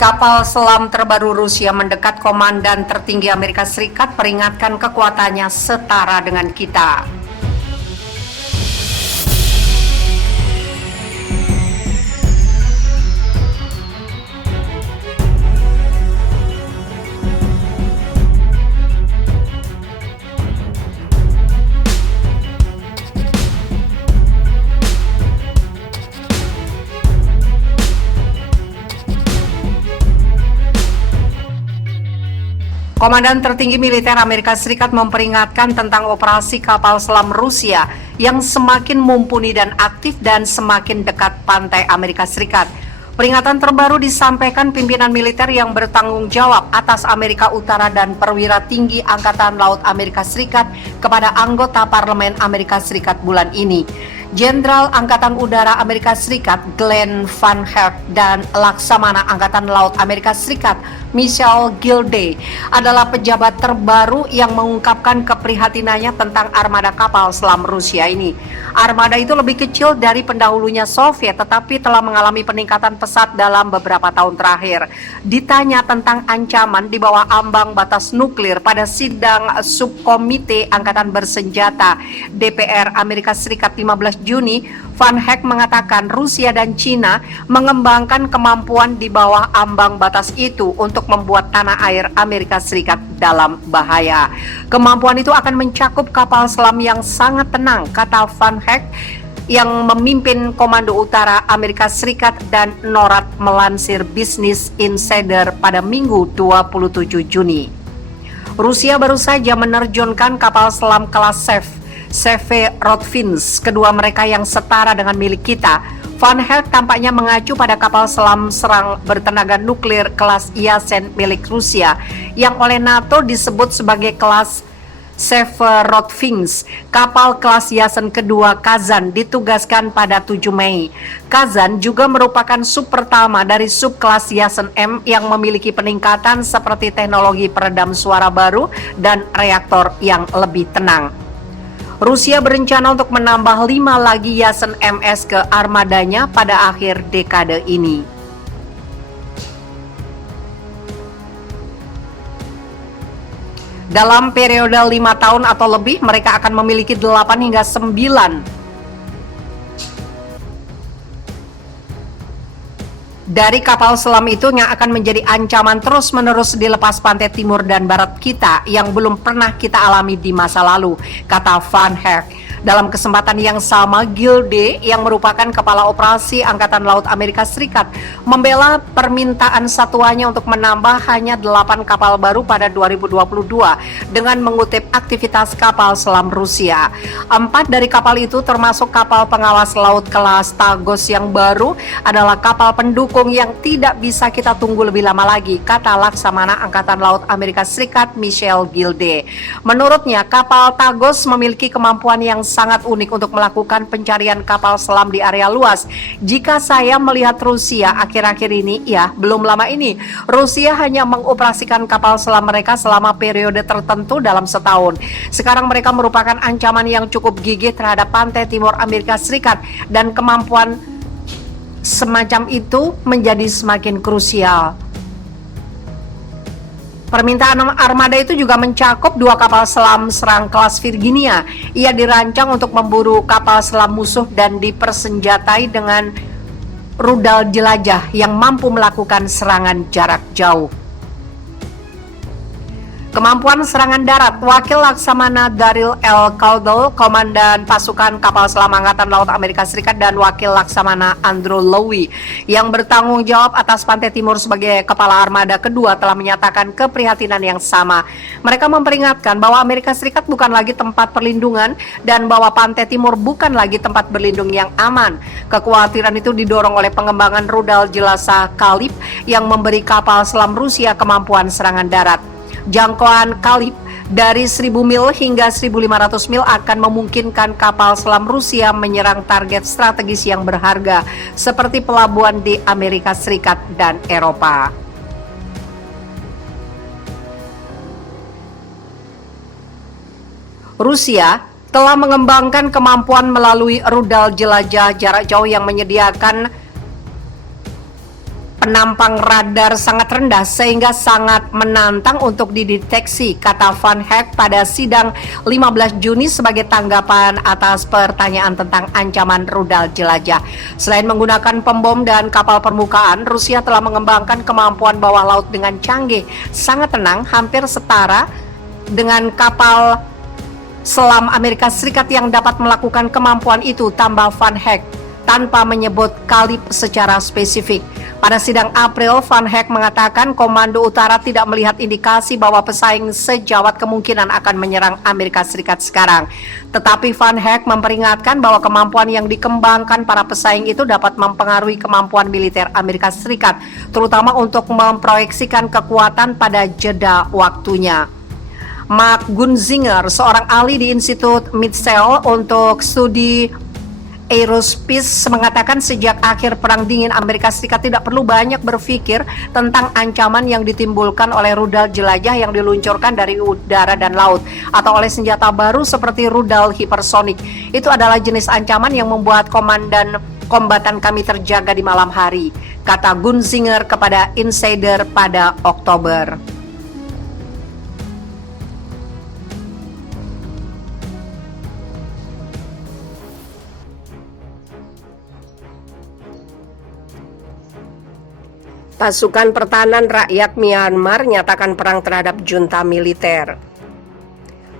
Kapal selam terbaru Rusia mendekat. Komandan tertinggi Amerika Serikat peringatkan kekuatannya setara dengan kita. Komandan tertinggi militer Amerika Serikat memperingatkan tentang operasi kapal selam Rusia yang semakin mumpuni dan aktif dan semakin dekat pantai Amerika Serikat. Peringatan terbaru disampaikan pimpinan militer yang bertanggung jawab atas Amerika Utara dan perwira tinggi Angkatan Laut Amerika Serikat kepada anggota Parlemen Amerika Serikat bulan ini. Jenderal Angkatan Udara Amerika Serikat Glenn Van Herk dan Laksamana Angkatan Laut Amerika Serikat Michelle Gilday adalah pejabat terbaru yang mengungkapkan keprihatinannya tentang armada kapal selam Rusia ini. Armada itu lebih kecil dari pendahulunya Soviet, tetapi telah mengalami peningkatan pesat dalam beberapa tahun terakhir. Ditanya tentang ancaman di bawah ambang batas nuklir pada sidang subkomite Angkatan Bersenjata DPR Amerika Serikat 15 Juni, Van Herk mengatakan Rusia dan China mengembangkan kemampuan di bawah ambang batas itu untuk membuat tanah air Amerika Serikat dalam bahaya. Kemampuan itu akan mencakup kapal selam yang sangat tenang, kata Van Herk yang memimpin Komando Utara Amerika Serikat dan NORAD melansir Business Insider pada Minggu 27 Juni. Rusia baru saja menerjunkan kapal selam kelas Severodvinsk, kedua mereka yang setara dengan milik kita. Van Herk tampaknya mengacu pada kapal selam serang bertenaga nuklir kelas Yasen milik Rusia yang oleh NATO disebut sebagai kelas Severodvinsk. Kapal kelas Yasen kedua Kazan ditugaskan pada 7 Mei. Kazan juga merupakan sub pertama dari sub kelas Yasen M yang memiliki peningkatan seperti teknologi peredam suara baru dan reaktor yang lebih tenang. Rusia berencana untuk menambah 5 lagi Yasen MS ke armadanya pada akhir dekade ini. Dalam periode 5 tahun atau lebih, mereka akan memiliki 8 hingga 9 dari kapal selam itu yang akan menjadi ancaman terus-menerus di lepas pantai timur dan barat kita yang belum pernah kita alami di masa lalu, kata Van Herk. Dalam kesempatan yang sama, Gilday yang merupakan Kepala Operasi Angkatan Laut Amerika Serikat membela permintaan satuannya untuk menambah hanya 8 kapal baru pada 2022 dengan mengutip aktivitas kapal selam Rusia. 4 dari kapal itu termasuk kapal pengawas laut kelas Tagos yang baru adalah kapal pendukung yang tidak bisa kita tunggu lebih lama lagi, kata Laksamana Angkatan Laut Amerika Serikat Michelle Gilday. Menurutnya, kapal Tagos memiliki kemampuan yang sangat unik untuk melakukan pencarian kapal selam di area luas. Jika saya melihat Rusia akhir-akhir ini, ya belum lama ini, Rusia hanya mengoperasikan kapal selam mereka selama periode tertentu dalam setahun. Sekarang mereka merupakan ancaman yang cukup gigih terhadap pantai timur Amerika Serikat dan kemampuan semacam itu menjadi semakin krusial. Permintaan armada itu juga mencakup 2 kapal selam serang kelas Virginia. Ia dirancang untuk memburu kapal selam musuh dan dipersenjatai dengan rudal jelajah yang mampu melakukan serangan jarak jauh. Kemampuan serangan darat. Wakil Laksamana Daryl L. Caldwell, Komandan Pasukan Kapal Selam Angkatan Laut Amerika Serikat, dan Wakil Laksamana Andrew Lowy yang bertanggung jawab atas pantai timur sebagai kepala armada kedua telah menyatakan keprihatinan yang sama. Mereka memperingatkan bahwa Amerika Serikat bukan lagi tempat perlindungan dan bahwa pantai timur bukan lagi tempat berlindung yang aman. Kekhawatiran itu didorong oleh pengembangan rudal jelajah Kalib yang memberi kapal selam Rusia kemampuan serangan darat. Jangkauan Kalib dari 1000 mil hingga 1500 mil akan memungkinkan kapal selam Rusia menyerang target strategis yang berharga seperti pelabuhan di Amerika Serikat dan Eropa. Rusia telah mengembangkan kemampuan melalui rudal jelajah jarak jauh yang menyediakan Penampang radar sangat rendah sehingga sangat menantang untuk dideteksi, kata Van Heck pada sidang 15 Juni sebagai tanggapan atas pertanyaan tentang ancaman rudal jelajah. Selain menggunakan pembom dan kapal permukaan, Rusia telah mengembangkan kemampuan bawah laut dengan canggih, sangat tenang, hampir setara dengan kapal selam Amerika Serikat yang dapat melakukan kemampuan itu, tambah Van Heck, tanpa menyebut kalib secara spesifik. Pada sidang April, Van Heck mengatakan Komando Utara tidak melihat indikasi bahwa pesaing sejawat kemungkinan akan menyerang Amerika Serikat sekarang. Tetapi Van Heck memperingatkan bahwa kemampuan yang dikembangkan para pesaing itu dapat mempengaruhi kemampuan militer Amerika Serikat, terutama untuk memproyeksikan kekuatan pada jeda waktunya. Mark Gunzinger, seorang ahli di Institut Mitchell untuk studi Aerospace, mengatakan sejak akhir Perang Dingin, Amerika Serikat tidak perlu banyak berpikir tentang ancaman yang ditimbulkan oleh rudal jelajah yang diluncurkan dari udara dan laut, atau oleh senjata baru seperti rudal hipersonik. Itu adalah jenis ancaman yang membuat kombatan kami terjaga di malam hari, kata Gunzinger kepada Insider pada Oktober. Pasukan Pertahanan Rakyat Myanmar nyatakan perang terhadap junta militer.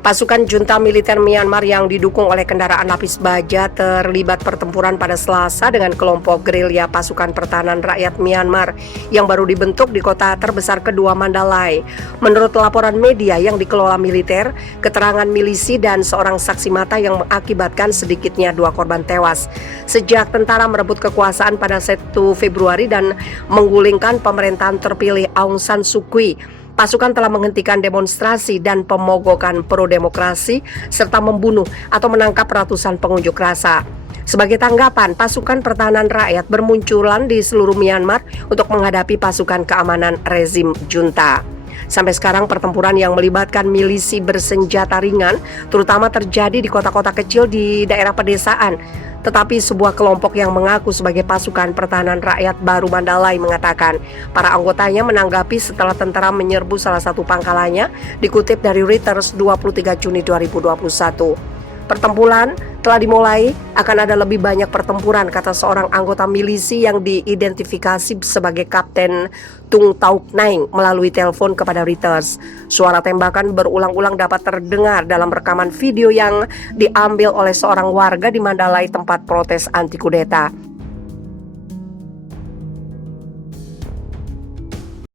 Pasukan junta militer Myanmar yang didukung oleh kendaraan lapis baja terlibat pertempuran pada Selasa dengan kelompok gerilya Pasukan Pertahanan Rakyat Myanmar yang baru dibentuk di kota terbesar kedua, Mandalay. Menurut laporan media yang dikelola militer, keterangan milisi dan seorang saksi mata yang mengakibatkan sedikitnya 2 korban tewas. Sejak tentara merebut kekuasaan pada 1 Februari dan menggulingkan pemerintahan terpilih Aung San Suu Kyi, pasukan telah menghentikan demonstrasi dan pemogokan pro-demokrasi serta membunuh atau menangkap ratusan pengunjuk rasa. Sebagai tanggapan, pasukan pertahanan rakyat bermunculan di seluruh Myanmar untuk menghadapi pasukan keamanan rezim junta. Sampai sekarang pertempuran yang melibatkan milisi bersenjata ringan terutama terjadi di kota-kota kecil di daerah pedesaan. Tetapi sebuah kelompok yang mengaku sebagai pasukan pertahanan rakyat baru Mandalay mengatakan para anggotanya menanggapi setelah tentara menyerbu salah satu pangkalannya, dikutip dari Reuters 23 Juni 2021. Pertempuran telah dimulai, akan ada lebih banyak pertempuran, kata seorang anggota milisi yang diidentifikasi sebagai Kapten Tung Tauk Naing melalui telepon kepada Reuters. Suara tembakan berulang-ulang dapat terdengar dalam rekaman video yang diambil oleh seorang warga di Mandalay, tempat protes anti kudeta.